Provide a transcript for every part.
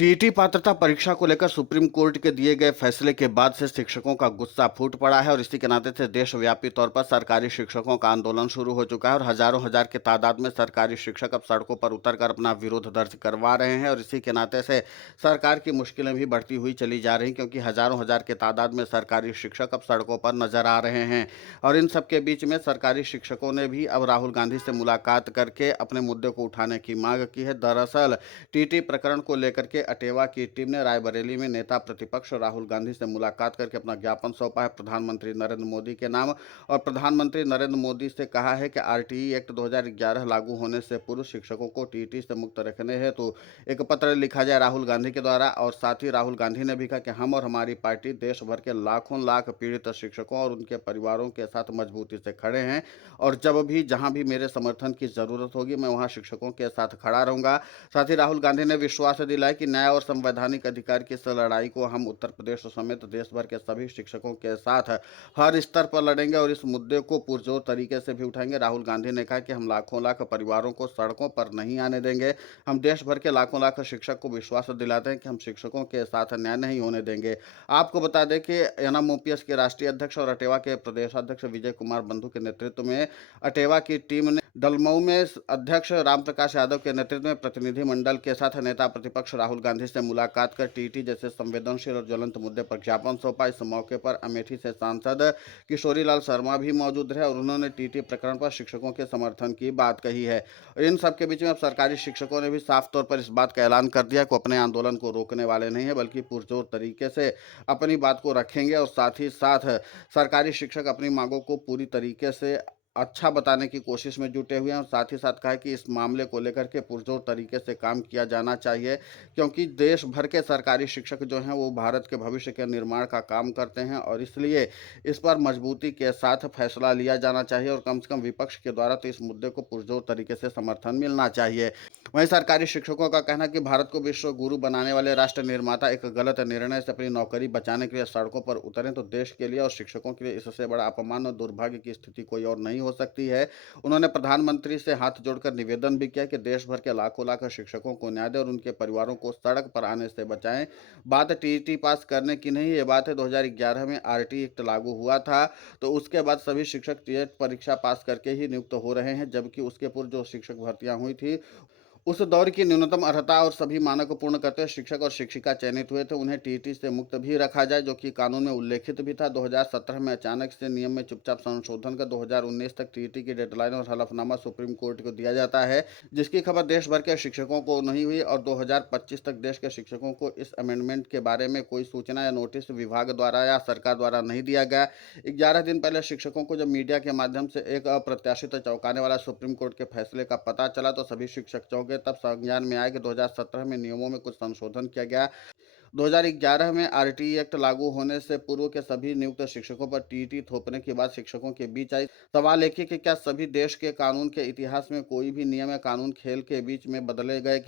TET पात्रता परीक्षा को लेकर सुप्रीम कोर्ट के दिए गए फैसले के बाद से शिक्षकों का गुस्सा फूट पड़ा है और इसी के नाते से देशव्यापी तौर पर सरकारी शिक्षकों का आंदोलन शुरू हो चुका है और हजारों हजार के तादाद में सरकारी शिक्षक अब सड़कों पर उतरकर अपना विरोध दर्ज करवा रहे हैं और इसी के नाते से सरकार की मुश्किलें भी बढ़ती हुई चली जा रही क्योंकि हजारों हजार के तादाद में सरकारी शिक्षक अब सड़कों पर नजर आ रहे हैं। और इन सबके बीच में सरकारी शिक्षकों ने भी अब राहुल गांधी से मुलाकात करके अपने मुद्दे को उठाने की मांग की है। दरअसल टीटी प्रकरण को लेकर के अटेवा की टीम ने रायबरेली में नेता प्रतिपक्ष राहुल गांधी से मुलाकात करके अपना ज्ञापन सौंपा है प्रधानमंत्री नरेंद्र मोदी के नाम। और प्रधानमंत्री नरेंद्र मोदी से कहा है कि आरटीई एक्ट 2011 लागू होने से पूर्व शिक्षकों को टीटी से मुक्त रखने हेतु एक पत्र लिखा जाए राहुल गांधी के द्वारा। और साथ ही राहुल गांधी ने भी कहा कि हम और हमारी पार्टी देश भर के लाखों लाख पीड़ित शिक्षकों और उनके परिवारों के साथ मजबूती से खड़े हैं और जब भी जहां भी मेरे समर्थन की जरूरत होगी मैं वहां शिक्षकों के साथ खड़ा रहूंगा। साथ ही राहुल गांधी ने विश्वास दिलाया कि न्याय और संवैधानिक अधिकार की इस लड़ाई को हम उत्तर प्रदेश समेत देश भर के सभी शिक्षकों के साथ हर स्तर पर लड़ेंगे और इस मुद्दे को पुरजोर तरीके से भी उठाएंगे। राहुल गांधी ने कहा कि हम लाखों लाख परिवारों को सड़कों पर नहीं आने देंगे। हम देश भर के लाखों लाख शिक्षक को विश्वास दिलाते हैं कि हम शिक्षकों के साथ अन्याय नहीं होने देंगे। आपको बता दें कि एनएमओपीएस के राष्ट्रीय अध्यक्ष और अटेवा के प्रदेशाध्यक्ष विजय कुमार बंधु के नेतृत्व में अटेवा की टीम ने दलमऊ में अध्यक्ष रामप्रकाश यादव के नेतृत्व में प्रतिनिधिमंडल के साथ नेता प्रतिपक्ष राहुल गांधी से मुलाकात कर टीटी जैसे संवेदनशील और ज्वलंत मुद्दे पर ज्ञापन सौंपा। इस मौके पर अमेठी से सांसद किशोरी लाल शर्मा भी मौजूद रहे और उन्होंने टीटी प्रकरण पर शिक्षकों के समर्थन की बात कही है। इन सबके बीच में अब सरकारी शिक्षकों ने भी साफ तौर पर इस बात का ऐलान कर दिया कि अपने आंदोलन को रोकने वाले नहीं है बल्कि पुरजोर तरीके से अपनी बात को रखेंगे और साथ ही साथ सरकारी शिक्षक अपनी मांगों को पूरी तरीके से अच्छा बताने की कोशिश में जुटे हुए हैं। और साथ ही साथ कहा कि इस मामले को लेकर के पुरजोर तरीके से काम किया जाना चाहिए क्योंकि देश भर के सरकारी शिक्षक जो हैं वो भारत के भविष्य के निर्माण का काम करते हैं और इसलिए इस पर मजबूती के साथ फैसला लिया जाना चाहिए और कम से कम विपक्ष के द्वारा तो इस मुद्दे को पुरजोर तरीके से समर्थन मिलना चाहिए। वहीं सरकारी शिक्षकों का कहना है कि भारत को विश्व गुरु बनाने वाले राष्ट्र निर्माता एक गलत निर्णय से अपनी नौकरी बचाने के लिए सड़कों पर उतरें तो देश के लिए और शिक्षकों के लिए इससे बड़ा अपमान और दुर्भाग्य की स्थिति कोई और नहीं हो सकती है। उन्होंने प्रधानमंत्री से हाथ जोड़कर निवेदन भी किया कि देश भर के लाखों लाख शिक्षकों को न्याय दें और उनके परिवारों को सड़क पर आने से बचाएं। बात टीईटी पास करने की नहीं, ये बात है 2011 में आरटी एक्ट लागू हुआ था तो उसके बाद सभी शिक्षक टेट परीक्षा पास करके ही नियुक्त हो रहे हैं जबकि उसके पूर्व जो शिक्षक भर्तियां हुई थी उस दौर की न्यूनतम अर्हता और सभी मानक को पूर्ण करते हुए शिक्षक और शिक्षिका चयनित हुए थे। उन्हें टीटी से मुक्त भी रखा जाए जो कि कानून में उल्लेखित भी था। 2017 में अचानक से नियम में चुपचाप संशोधन कर 2019 तक टीटी की डेडलाइन और हलफनामा सुप्रीम कोर्ट को दिया जाता है जिसकी खबर देश भर के शिक्षकों को नहीं हुई और 2025 तक देश के शिक्षकों को इस अमेंडमेंट के बारे में कोई सूचना या नोटिस विभाग द्वारा या सरकार द्वारा नहीं दिया गया। 11 दिन पहले शिक्षकों को जब मीडिया के माध्यम से एक अप्रत्याशित चौंकाने वाला सुप्रीम कोर्ट के फैसले का पता चला तो सभी शिक्षक चौंके। तब संज्ञान में आया कि 2017 में नियमों में कुछ संशोधन किया गया। 2011 में आरटीई एक्ट लागू होने से पूर्व के सभी नियुक्त शिक्षकों पर टीटी थोपने की बात शिक्षकों के बीच आई। सवाल एक ही कि क्या सभी देश के कानून के इतिहास में कोई भी नियम या कानून खेल के बीच में बदले गए?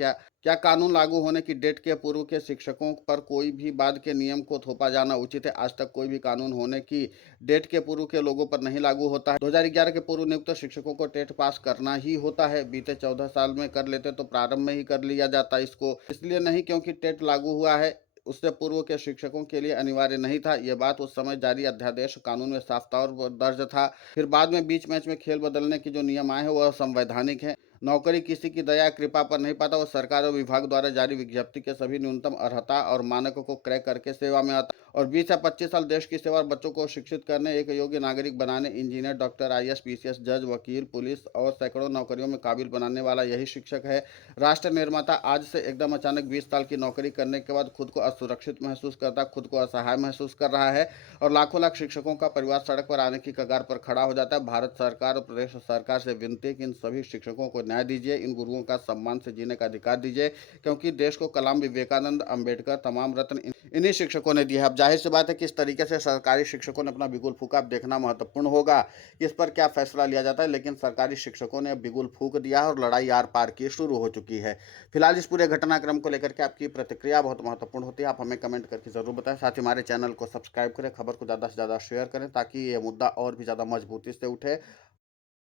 क्या कानून लागू होने की डेट के पूर्व के शिक्षकों पर कोई भी बाद के नियम को थोपा जाना उचित है? आज तक कोई भी कानून होने की डेट के पूर्व के लोगों पर नहीं लागू होता है। 2011 के पूर्व नियुक्त शिक्षकों को टेट पास करना ही होता है। बीते 14 साल में कर लेते तो प्रारंभ में ही कर लिया जाता। इसको इसलिए नहीं क्योंकि टेट लागू हुआ है, उससे पूर्व के शिक्षकों के लिए अनिवार्य नहीं था। यह बात उस समय जारी अध्यादेश कानून में साफ तौर पर दर्ज था। फिर बाद में बीच मैच में खेल बदलने के जो नियम आए हैं वह संवैधानिक है। नौकरी किसी की दया कृपा पर नहीं पाता, वो सरकार और विभाग द्वारा जारी विज्ञप्ति के सभी न्यूनतम अर्हता और मानकों को क्रय करके सेवा में आता और 20 या 25 साल देश की सेवा और बच्चों को शिक्षित करने, एक योग्य नागरिक बनाने, इंजीनियर, डॉक्टर, आईएएस, पीसीएस, जज, वकील, पुलिस और सैकड़ों नौकरियों में काबिल बनाने वाला यही शिक्षक है। राष्ट्र निर्माता आज से एकदम अचानक 20 साल की नौकरी करने के बाद खुद को असुरक्षित महसूस करता, खुद को असहाय महसूस कर रहा है और लाखों लाख शिक्षकों का परिवार सड़क पर आने की कगार पर खड़ा हो जाता है। भारत सरकार और प्रदेश सरकार से विनती है कि इन सभी शिक्षकों को न्याय दीजिए, इन गुरुओं का सम्मान से जीने का अधिकार दीजिए क्योंकि देश को कलाम, विवेकानंद, अंबेडकर तमाम रत्न इन्हीं शिक्षकों ने दिया है। अब जाहिर सी बात है कि इस तरीके से सरकारी शिक्षकों ने अपना बिगुल फूका। अब देखना महत्वपूर्ण होगा कि इस पर क्या फैसला लिया जाता है, लेकिन सरकारी शिक्षकों ने बिगुल फूक दिया है और लड़ाई आर पार की शुरू हो चुकी है। फिलहाल इस पूरे घटनाक्रम को लेकर के आपकी प्रतिक्रिया बहुत महत्वपूर्ण होती है, आप हमें कमेंट करके जरूर बताएं। साथ ही हमारे चैनल को सब्सक्राइब करें, खबर को ज़्यादा से ज़्यादा शेयर करें ताकि ये मुद्दा और भी ज़्यादा मजबूती से उठे।